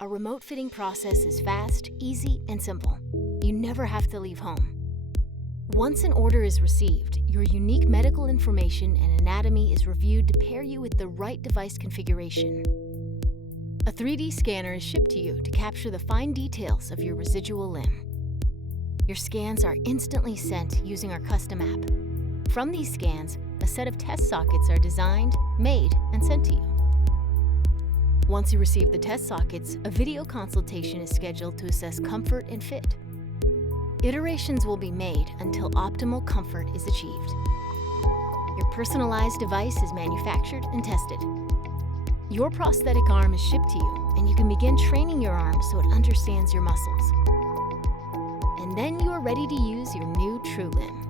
A remote fitting process is fast, easy, and simple. You never have to leave home. Once an order is received, your unique medical information and anatomy is reviewed to pair you with the right device configuration. A 3D scanner is shipped to you to capture the fine details of your residual limb. Your scans are instantly sent using our custom app. From these scans, a set of test sockets are designed, made, and sent to you. Once you receive the test sockets, a video consultation is scheduled to assess comfort and fit. Iterations will be made until optimal comfort is achieved. Your personalized device is manufactured and tested. Your prosthetic arm is shipped to you, and you can begin training your arm so it understands your muscles. And then you are ready to use your new TrueLimb.